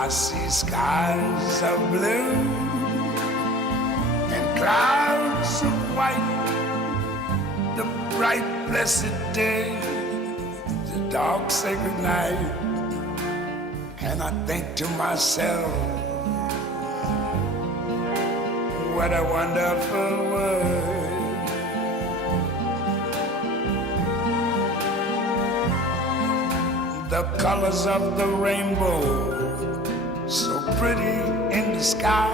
I see skies of blue and clouds of white, the bright blessed day, the dark sacred night. And I think to myself, what a wonderful world. The colors of the rainbow, so pretty in the sky.